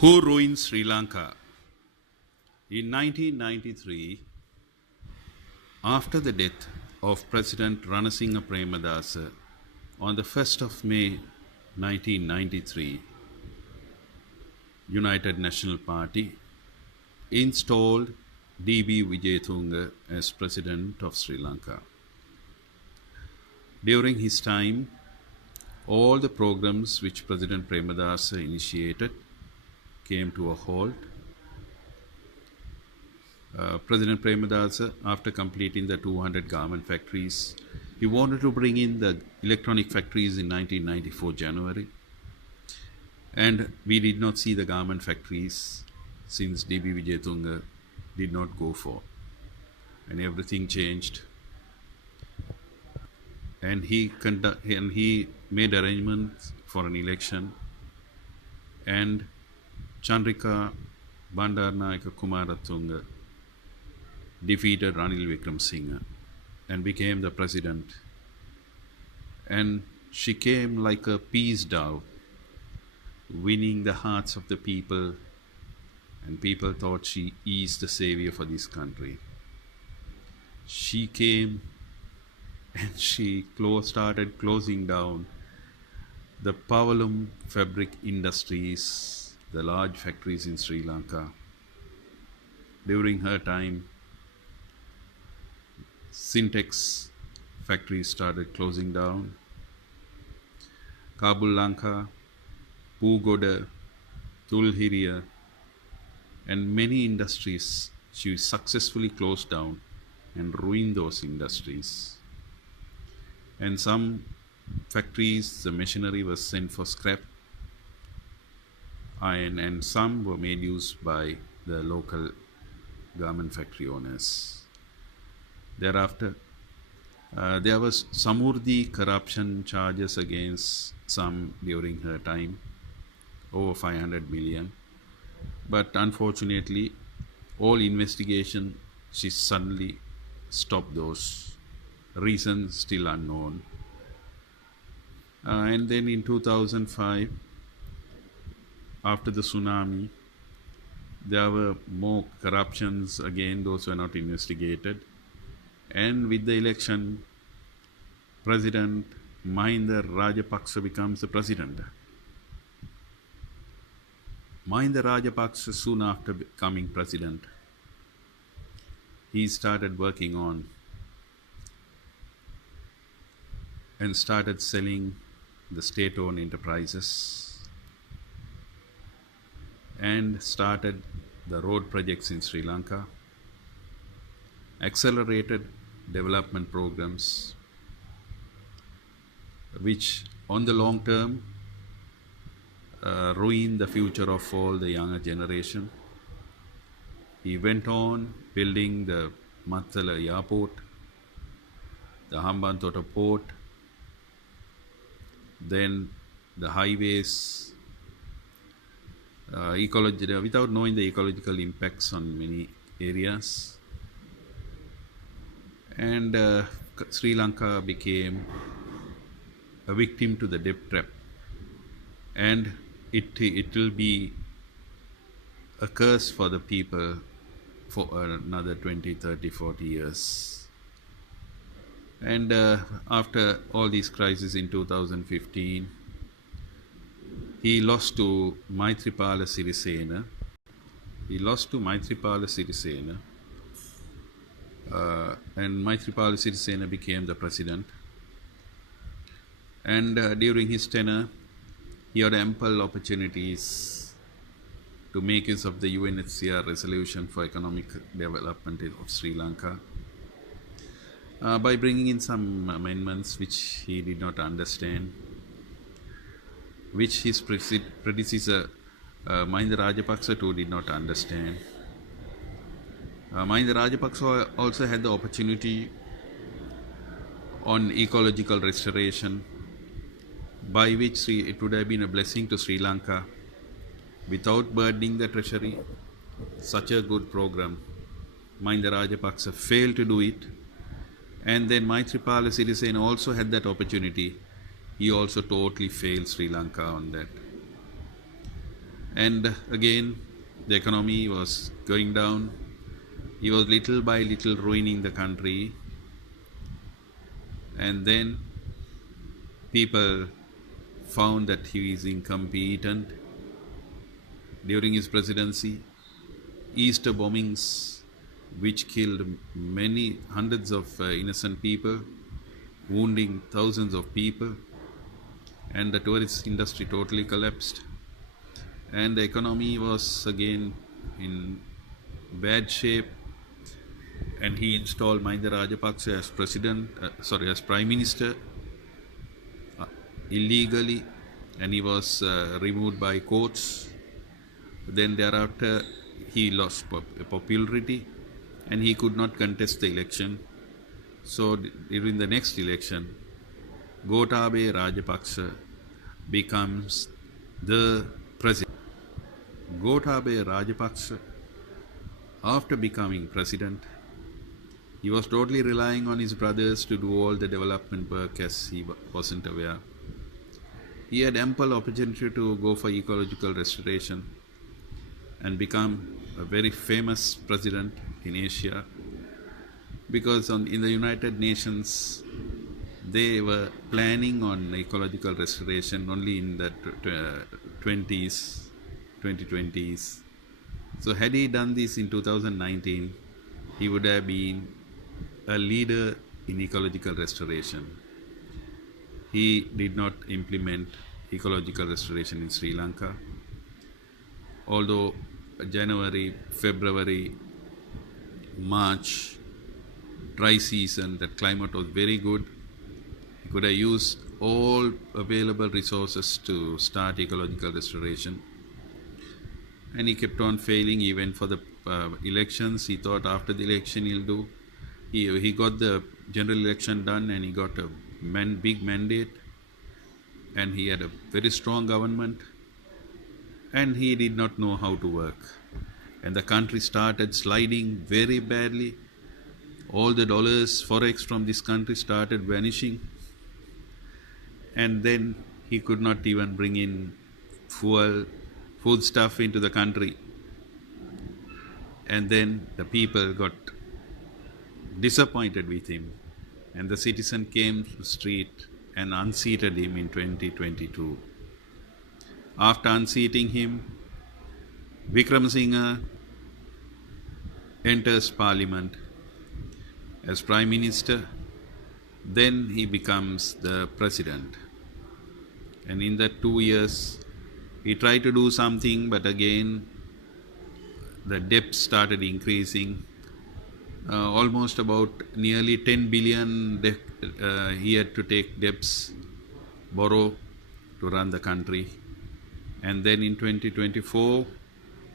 Who ruined Sri Lanka? In 1993, after the death of President Ranasinghe Premadasa on the 1st of May 1993, United National Party installed D.B. Wijetunga as President of Sri Lanka. During his time, all the programs which President Premadasa initiated came to a halt. President Premadasa, after completing the 200 garment factories, he wanted to bring in the electronic factories in 1994 January. And we did not see the garment factories since D.B. Wijetunga did not go for. And everything changed. And he made arrangements for an election. And Chandrika Bandaranaike Kumaratunga defeated Ranil Wickremesinghe and became the president. And she came like a peace dove, winning the hearts of the people, and people thought she is the savior for this country. She came and she started closing down the Pawalum fabric industries, the large factories in Sri Lanka. During her time, Syntex factories started closing down. Kabul Lanka, Pugoda, Tulhiriya, and many industries she successfully closed down and ruined those industries. And some factories, the machinery was sent for scrap, and some were made use by the local garment factory owners. Thereafter, there was Samurdhi corruption charges against some during her time, over 500 million. But unfortunately, all investigation, she suddenly stopped those. Reasons still unknown. And then in 2005, after the tsunami, there were more corruptions again, those were not investigated. And with the election, President Mahinda Rajapaksa becomes the president. Mahinda Rajapaksa, soon after becoming president, he started working on and started selling the state-owned enterprises and started the road projects in Sri Lanka, accelerated development programs which on the long term ruined the future of all the younger generation. He went on building the Mattala airport, the Hambantota port, then the highways, without knowing the ecological impacts on many areas. And Sri Lanka became a victim to the debt trap. And it will be a curse for the people for another 20, 30, 40 years. And after all these crises in 2015, he lost to Maithripala Sirisena. And Maithripala Sirisena became the president. And during his tenure, he had ample opportunities to make use of the UNHCR resolution for economic development of Sri Lanka by bringing in some amendments which he did not understand, which his predecessor Mahinda Rajapaksa too did not understand. Mahinda Rajapaksa also had the opportunity on ecological restoration, by which it would have been a blessing to Sri Lanka without burdening the treasury. Such a good program. Mahinda Rajapaksa failed to do it. And then Maithripala Sirisena also had that opportunity. He also totally failed Sri Lanka on that. And again, the economy was going down. He was little by little ruining the country. And then people found that he is incompetent. During his presidency, Easter bombings, which killed many hundreds of innocent people, wounding thousands of people, and the tourist industry totally collapsed. And the economy was again in bad shape. And he installed Mahinda Rajapaksa as as prime minister illegally, and he was removed by courts. Then thereafter, he lost popularity, and he could not contest the election. So during the next election, Gotabaya Rajapaksa becomes the president. Gotabaya Rajapaksa, after becoming president, he was totally relying on his brothers to do all the development work, as he wasn't aware. He had ample opportunity to go for ecological restoration and become a very famous president in Asia, because in the United Nations they were planning on ecological restoration only in the 2020s. So had he done this in 2019, he would have been a leader in ecological restoration. He did not implement ecological restoration in Sri Lanka. Although January, February, March, dry season, the climate was very good. He could have used all available resources to start ecological restoration. And he kept on failing. He went for the elections. He thought after the election he'll do. He got the general election done, and he got a big mandate, and he had a very strong government, and he did not know how to work. And the country started sliding very badly. All the dollars, forex from this country started vanishing. And then he could not even bring in food stuff into the country. And then the people got disappointed with him, and the citizen came to the street and unseated him in 2022. After unseating him, Wickremesinghe enters parliament as prime minister. Then he becomes the president, and in that 2 years he tried to do something, but again the debt started increasing. Almost about nearly 10 billion he had to take debts, borrow to run the country. And then in 2024,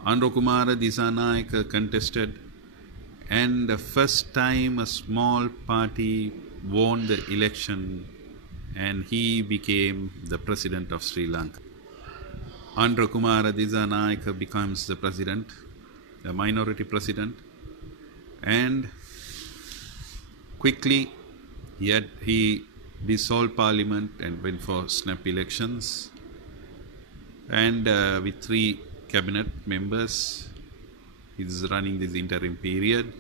Androkumara Disanayake contested, and the first time a small party won the election, and he became the president of Sri Lanka. Androkumara Disanayake becomes the president, the minority president, and quickly he dissolved parliament and went for snap elections, and with 3 cabinet members he is running this interim period.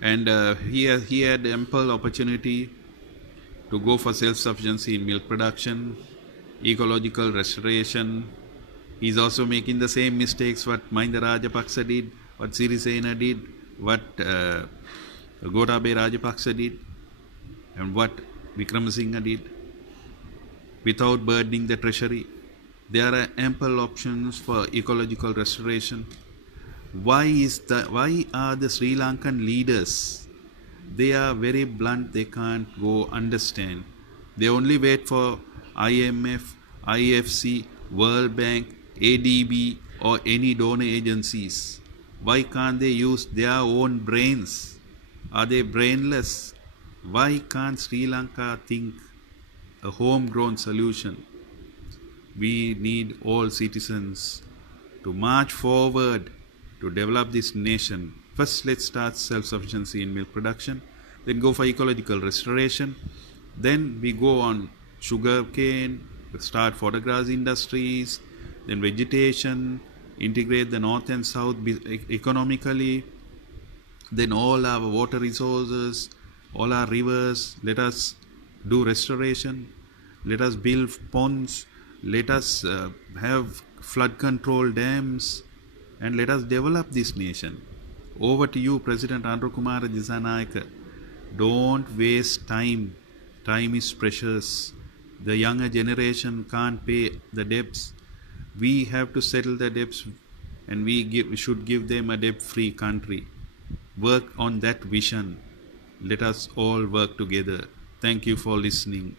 And he had ample opportunity to go for self-sufficiency in milk production, ecological restoration. He is also making the same mistakes what Mahinda Rajapaksa did, what Sirisena did, what Gotabaya Rajapaksa did, and what Wickremesinghe did, without burdening the treasury. There are ample options for ecological restoration. Why are the Sri Lankan leaders? They are very blunt. They can't go understand. They only wait for IMF, IFC, World Bank, ADB, or any donor agencies. Why can't they use their own brains? Are they brainless? Why can't Sri Lanka think a homegrown solution? We need all citizens to march forward to develop this nation. First, let's start self-sufficiency in milk production, then go for ecological restoration, then we go on sugar cane, start photographs industries, then vegetation, integrate the north and south economically, then all our water resources, all our rivers, let us do restoration, let us build ponds, let us have flood control dams, and let us develop this nation. Over to you, President Andrew Kumara Dissanayake. Don't waste time. Time is precious. The younger generation can't pay the debts. We have to settle the debts, and we should give them a debt-free country. Work on that vision. Let us all work together. Thank you for listening.